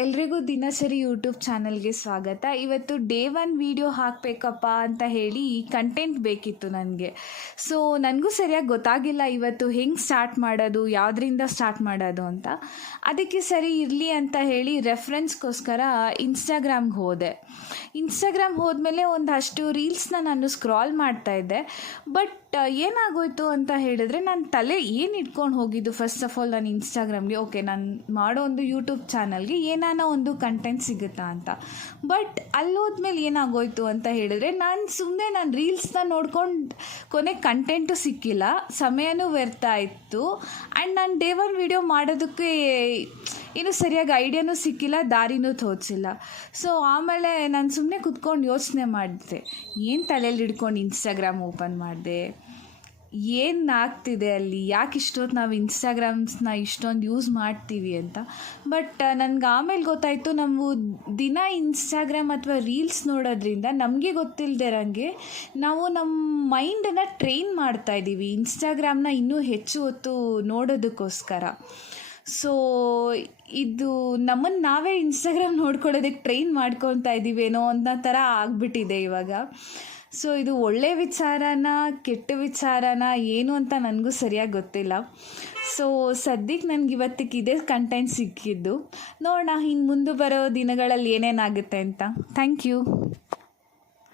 ಎಲ್ರಿಗೂ ದಿನಚರಿ ಯೂಟ್ಯೂಬ್ ಚಾನಲ್ಗೆ ಸ್ವಾಗತ. ಇವತ್ತು ಡೇ 1 ವಿಡಿಯೋ ಹಾಕಬೇಕಪ್ಪ ಅಂತ ಹೇಳಿ ಕಂಟೆಂಟ್ ಬೇಕಿತ್ತು ನನಗೆ. ಸೊ ನನಗೂ ಸರಿಯಾಗಿ ಗೊತ್ತಾಗಿಲ್ಲ ಇವತ್ತು ಹೆಂಗೆ ಸ್ಟಾರ್ಟ್ ಮಾಡೋದು, ಯಾವುದರಿಂದ ಸ್ಟಾರ್ಟ್ ಮಾಡೋದು ಅಂತ. ಅದಕ್ಕೆ ಸರಿ ಇರಲಿ ಅಂತ ಹೇಳಿ ರೆಫರೆನ್ಸ್ಗೋಸ್ಕರ ಇನ್ಸ್ಟಾಗ್ರಾಮ್ಗೆ ಹೋದೆ. ಇನ್ಸ್ಟಾಗ್ರಾಮ್ ಹೋದ್ಮೇಲೆ ಒಂದಷ್ಟು ರೀಲ್ಸ್ನ ನಾನು ಸ್ಕ್ರಾಲ್ ಮಾಡ್ತಾಯಿದ್ದೆ. ಬಟ್ ಏನಾಗೋಯ್ತು ಅಂತ ಹೇಳಿದ್ರೆ, ನಾನು ತಲೆ ಏನು ಇಟ್ಕೊಂಡು ಹೋಗಿದ್ದು ಫಸ್ಟ್ ಆಫ್ ಆಲ್ ನಾನು ಇನ್ಸ್ಟಾಗ್ರಾಮ್ಗೆ, ಓಕೆ ನಾನು ಮಾಡೋ ಒಂದು ಯೂಟ್ಯೂಬ್ ಚಾನಲ್ಗೆ ಏನಾನ ಒಂದು ಕಂಟೆಂಟ್ ಸಿಗುತ್ತಾ ಅಂತ. ಬಟ್ ಅಲ್ಲೋದ್ಮೇಲೆ ಏನಾಗೋಯ್ತು ಅಂತ ಹೇಳಿದ್ರೆ, ನಾನು ರೀಲ್ಸ್ನ ನೋಡ್ಕೊಂಡು ಕೊನೆಗೆ ಕಂಟೆಂಟು ಸಿಕ್ಕಿಲ್ಲ, ಸಮಯನೂ ವ್ಯರ್ಥ ಆಯಿತು. ಆ್ಯಂಡ್ ನಾನು ಡೇ 1 ವಿಡಿಯೋ ಮಾಡೋದಕ್ಕೆ ಇನ್ನೂ ಸರಿಯಾಗಿ ಐಡಿಯಾನೂ ಸಿಕ್ಕಿಲ್ಲ, ದಾರಿನೂ ತೋಚಿಲ್ಲ. ಸೊ ಆಮೇಲೆ ನಾನು ಸುಮ್ಮನೆ ಕೂತ್ಕೊಂಡು ಯೋಚನೆ ಮಾಡಿದೆ, ಏನು ತಲೆಯಲ್ಲಿ ಹಿಡ್ಕೊಂಡು ಇನ್ಸ್ಟಾಗ್ರಾಮ್ ಓಪನ್ ಮಾಡಿದೆ, ಏನು ಆಗ್ತಿದೆ ಅಲ್ಲಿ, ಯಾಕೆ ಇಷ್ಟೊತ್ತು ನಾವು ಇನ್ಸ್ಟಾಗ್ರಾಮ್ಸ್ನ ಇಷ್ಟೊಂದು ಯೂಸ್ ಮಾಡ್ತೀವಿ ಅಂತ. ಬಟ್ ನನಗೆ ಆಮೇಲೆ ಗೊತ್ತಾಯಿತು, ನಾವು ದಿನ ಇನ್ಸ್ಟಾಗ್ರಾಮ್ ಅಥವಾ ರೀಲ್ಸ್ ನೋಡೋದ್ರಿಂದ ನಮಗೆ ಗೊತ್ತಿಲ್ಲದೆ ಇರೋಂಗೆ ನಾವು ನಮ್ಮ ಮೈಂಡನ್ನು ಟ್ರೈನ್ ಮಾಡ್ತಾಯಿದ್ದೀವಿ ಇನ್ಸ್ಟಾಗ್ರಾಮ್ನ ಇನ್ನೂ ಹೆಚ್ಚು ಹೊತ್ತು ನೋಡೋದಕ್ಕೋಸ್ಕರ. ಸೊ ಇದು ನಮ್ಮನ್ನು ನಾವೇ ಇನ್ಸ್ಟಾಗ್ರಾಮ್ ನೋಡ್ಕೊಳ್ಳೋದಕ್ಕೆ ಟ್ರೈನ್ ಮಾಡ್ಕೊತಾ ಇದ್ದೀವೇನೋ ಅನ್ನೋ ಥರ ಆಗಿಬಿಟ್ಟಿದೆ ಇವಾಗ. ಸೊ ಇದು ಒಳ್ಳೆಯ ವಿಚಾರನ ಕೆಟ್ಟ ವಿಚಾರನ ಏನು ಅಂತ ನನಗೂ ಸರಿಯಾಗಿ ಗೊತ್ತಿಲ್ಲ. ಸೊ ಸದ್ಯಕ್ಕೆ ನನಗೆ ಇವತ್ತಿಗೆ ಇದೇ ಕಂಟೆಂಟ್ ಸಿಕ್ಕಿದ್ದು. ನೋಡೋಣ ಇನ್ನು ಮುಂದೆ ಬರೋ ದಿನಗಳಲ್ಲಿ ಏನೇನಾಗುತ್ತೆ ಅಂತ. Thank you.